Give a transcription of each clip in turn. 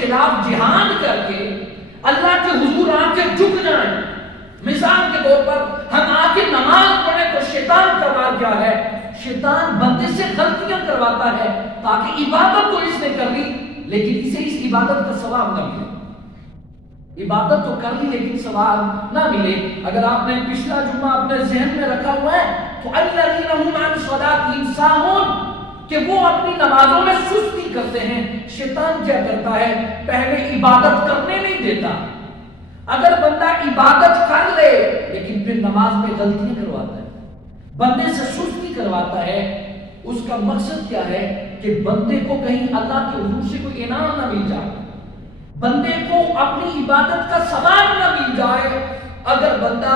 خلاف جہاد کر کے اللہ کے حضور آ کے جھک جائیں. مثال کے طور پر ہم آ کے نماز پڑھیں تو شیطان کا وار کیا ہے؟ شیطان بندے سے غلطیاں کرواتا ہے تاکہ عبادت تو اس نے کر لی لیکن اسے اس عبادت کا ثواب نہ ملے. عبادت تو کر لی لیکن ثواب نہ ملے. اگر آپ نے پچھلا جمعہ اپنے ذہن میں رکھا ہوا ہے تو الذین هم عن صلاتهم ساہون کہ وہ اپنی نمازوں میں سستی کرتے ہیں. شیطان کیا کرتا ہے؟ پہلے عبادت کرنے نہیں دیتا. اگر بندہ عبادت کر لے لیکن پھر نماز میں غلطیاں کرواتا ہے, بندے سے سستی کرواتا ہے, اس کا مقصد کیا ہے کہ بندے کو کہیں اللہ کے حضور سے کوئی انعام نہ مل جائے, بندے کو اپنی عبادت کا ثواب نہ مل جائے. اگر بندہ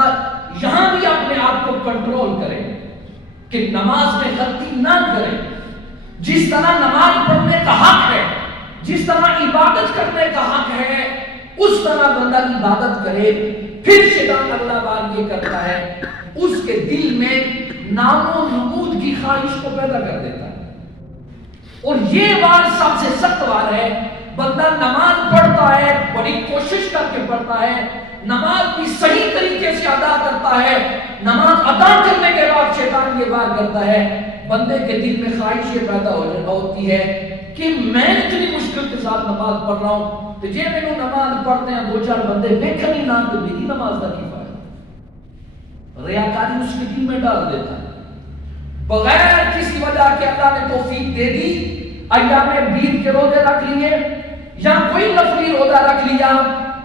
یہاں بھی اپنے آپ کو کنٹرول کرے کہ نماز میں غلطی نہ کرے, جس طرح نماز پڑھنے کا حق ہے, جس طرح عبادت کرنے کا حق ہے, اس طرح بندہ عبادت کرے, پھر شیطان اگلا بار یہ کرتا ہے اس کے دل میں نام و نمود کی خواہش کو پیدا کر دیتا ہے. اور یہ وار سب سے سخت وار ہے. بندہ نماز پڑھتا ہے, بڑی کوشش کر کے پڑھتا ہے, نماز بھی صحیح طریقے سے ادا کرتا ہے, نماز ادا کرنے کے بعد شیطان یہ وار کرتا ہے, بندے کے دل میں خواہش یہ پیدا ہوتی ہے کہ میں اتنی مشکل کے ساتھ نماز پڑھ رہا ہوں تو جے میں نماز پڑھتے ہیں دو چار بندے دیکھیں ہی نہ تو میری نماز کا کی فائدہ. ریاکاری اس کے دل میں ڈال دیتا ہے. بغیر کسی وجہ کے اللہ نے توفیق دے دی, ایام بیت کے روزے رکھ لیے یا کوئی نفلی روزہ رکھ لیا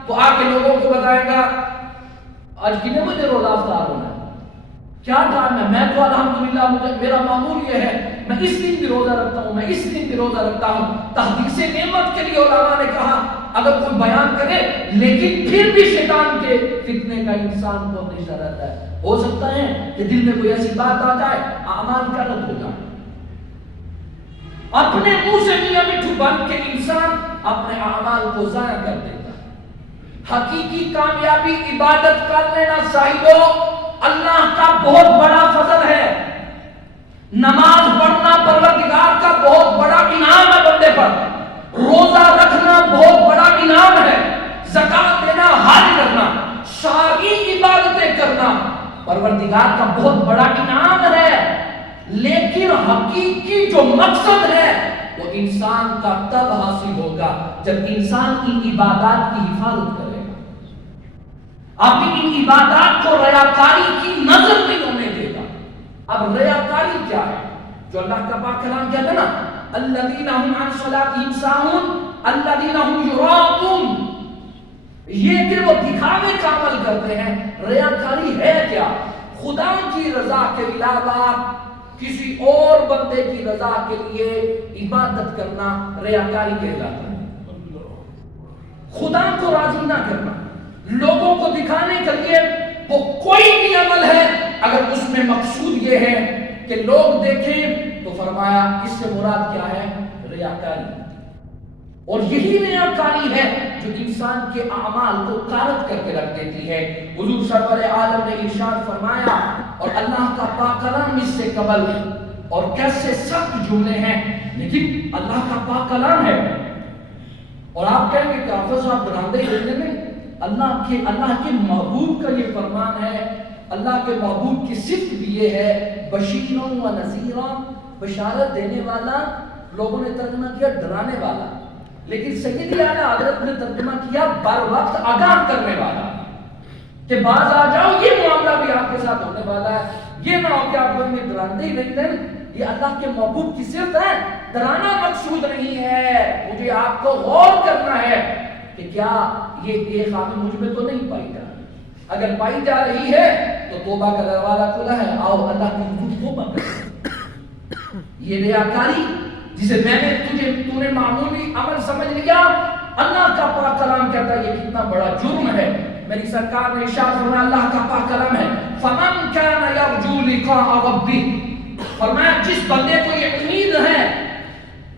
تو آ کے لوگوں کو بتائے گا آج کتنے بجے روزہ افطار ہونا ہے, کیا ٹائم ہے, میں تو الحمدللہ مجھے میرا معمول یہ ہے میں اس دن بھی روزہ رکھتا ہوں, میں اس دن بھی روزہ رکھتا ہوں. تحدیث نعمت کے لیے علماء نے کہا اگر کوئی بیان کرے لیکن پھر بھی شیطان کے فتنے کا انسان کو اندیشہ رہتا ہے. ہو سکتا ہے کہ دل میں کوئی ایسی بات آ جائے اعمال کا رد ہو جائے. اپنے منہ سے میاں مٹھو بن کے انسان اپنے اعمال کو ضائع کر دیتا ہے. حقیقی کامیابی عبادت کر لینا صاحبو اللہ کا بہت بڑا فضل ہے. نماز پڑھنا پروردگار کا بہت بڑا انعام ہے بندے پر. روزہ رکھنا بہت بڑا انعام ہے. زکات دینا, حج کرنا, ساری عبادتیں کرنا پروردگار کا بہت بڑا انعام ہے. لیکن حقیقی جو مقصد ہے وہ انسان کا تب حاصل ہوگا جب انسان ان عبادات کی حفاظت کرے گا, اپنی ان عبادات کو ریاکاری کی نظر نہیں ہونے دے گا. اب ریاکاری کیا ہے جو اللہ کا پاک کلام کہتا ہے نا الذین هم عن صلاتهم ساہون الذین هم یراؤون, یہ کہ وہ دکھاوے کا عمل کرتے ہیں. ریاکاری ہے کیا؟ خدا کی رضا کے علاوہ کسی اور بندے کی رضا کے لیے عبادت کرنا ریاکاری کہلاتا ہے. خدا کو راضی نہ کرنا, لوگوں کو دکھانے کے لیے وہ کوئی بھی عمل ہے اگر اس میں مقصود یہ ہے کہ لوگ دیکھیں تو فرمایا اس سے مراد کیا ہے؟ ریاکاری. اور یہی ریاکاری ہے جو انسان کے اعمال کو غارت کر کے رکھ دیتی ہے. حضور سرور عالم نے ارشاد فرمایا اور اللہ کا پاک کلام اس سے قبل اور کیسے سخت جملے ہیں لیکن اللہ کا پاک کلام ہے. اور آپ کہیں گے کہ حافظ صاحب ڈراندے ہی نہیں, اللہ کے محبوب کا یہ فرمان ہے. اللہ کے محبوب کی صفت بھی یہ ہے بشیروں و نذیروں, بشارت دینے والا. لوگوں نے ترجمہ کیا ڈرانے والا, لیکن سیدی اعلیٰ حضرت نے ترجمہ کیا بر وقت آگاہ کرنے والا کہ باز آ جاؤ یہ معاملہ بھی آپ کے ساتھ ہونے والا ہے. یہ نہ ہو کہ آپ لوگ میں ڈراندے ہی نہیں دیں. یہ اللہ کے محبوب کی صفت ہے, ڈرانا مقصود نہیں ہے. مجھے آپ کو غور کرنا ہے کہ کیا یہ خامی مجھ میں تو نہیں پائی جا رہی. اگر پائی جا رہی ہے تو توبہ کا دروازہ کھلا ہے, آؤ اللہ کی حضور توبہ کریں. یہ ریاکاری جسے میں نے تو نے معمولی عمل سمجھ لیا, اللہ کا پاک کلام کہتا ہے یہ کتنا بڑا جرم ہے. میری سرکار نے ارشاد فرمایا اللہ کا پاک کلام ہے فمن کان یرجو لقاء ربہ, فرمایا جس بندے کو یہ امید ہے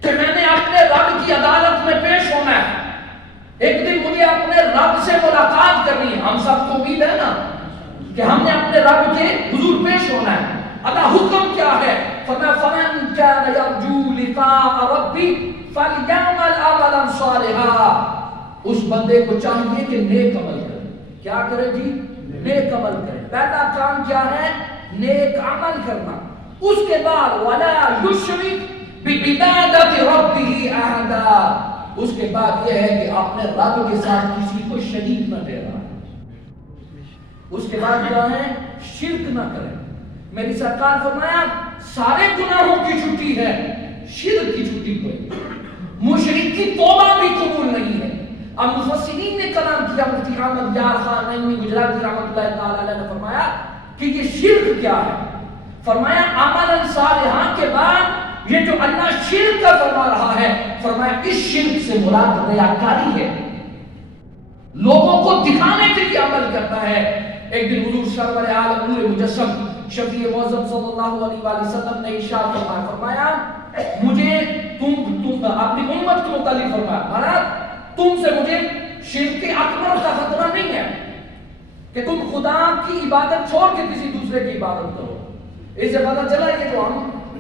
کہ میں نے اپنے رب کی عدالت میں پیش ہونا ہے, ایک دن مجھے اپنے رب سے ملاقات کرنی ہے. ہم سب کو امید ہے نا کہ ہم نے اپنے رب کے حضور پیش ہونا ہے. اللہ حکم کیا ہے؟ فمن كان يرجو لقاء ربه فليعمل عملا صالحا، اس بندے کو چاہیے کہ نیک عمل کرے. کیا کرے جی؟ نیک عمل کرے. پہلا کام کیا ہے؟ نیک عمل کرنا. اس کے بعد ولا یشرک بعبادت ربہ احدا، اس کے بعد یہ ہے کہ اپنے رب کے ساتھ کسی کو شریک نہ ٹھہرائے. اس کے بعد کیا ہے؟ شرک نہ کرے. میری سرکار فرمایا سارے گناہوں کی چھٹی ہے، شرک کی چھٹی کوئی. مشرک کی توبہ بھی قبول نہیں ہے. اب مفسرین نے کلام کیا. مفتی احمد یار خان نعیمی گجراتی رحمۃ اللہ تعالی علیہ نے فرمایا کہ یہ شرک کیا ہے. فرمایا عمل صالحہ کے بعد یہ جو اللہ شرک کا فرما رہا ہے، فرمایا اس شرک سے مراد ریاکاری ہے، لوگوں کو دکھانے کے لیے عمل کرتا ہے. ایک دن حضور سرور عالم نور مجسم شفیع معظم صلی اللہ علیہ وآلہ وسلم نے ارشاد فرمایا مجھے تم اپنی امت کے متعلق فرمایا مہاراج تم سے مجھے شرک اکبر کا خطرہ نہیں ہے کہ تم خدا کی عبادت چھوڑ کے کسی دوسرے کی عبادت کرو. اس سے پتہ چلا یہ جو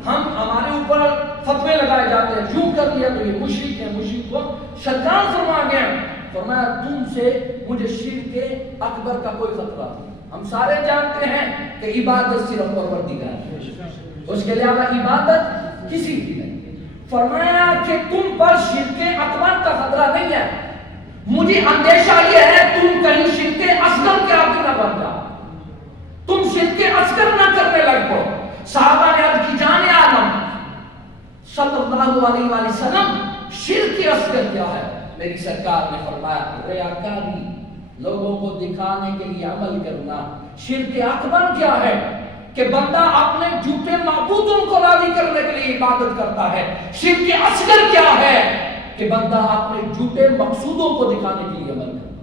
ہم ہمارے اوپر فتوے لگائے جاتے ہیں، یوں کر لیا تو یہ مشرک ہے. مشرک کو سرکار فرما گیا، فرمایا تم سے مجھے شرک اکبر کا کوئی خطرہ نہیں. ہم سارے جانتے ہیں کہ عبادت صرف پروردگار ہے، اس کے علاوہ عبادت کسی کی نہیں. فرمایا کہ تم پر شرک اکبر کا خطرہ نہیں ہے، مجھے اندیشہ یہ ہے تم کہیں شرک اصغر کے عادی نہ بن جاؤ، تم شرک اصغر نہ کرنے لگ پڑو. صحابہ نے عرض کی جان عالم صلی اللہ علیہ وآلہ وسلم شرک اصغر کیا ہے؟ میری سرکار نے فرمایا ریاکاری، لوگوں کو دکھانے کے لیے عمل کرنا. شرک اکبر کیا ہے؟ کہ بندہ اپنے جھوٹے معبودوں کو راضی کرنے کے لیے عبادت کرتا ہے. شرک اصغر کیا ہے؟ کہ بندہ اپنے جھوٹے مقصودوں کو دکھانے کے لیے عمل کرتا ہے.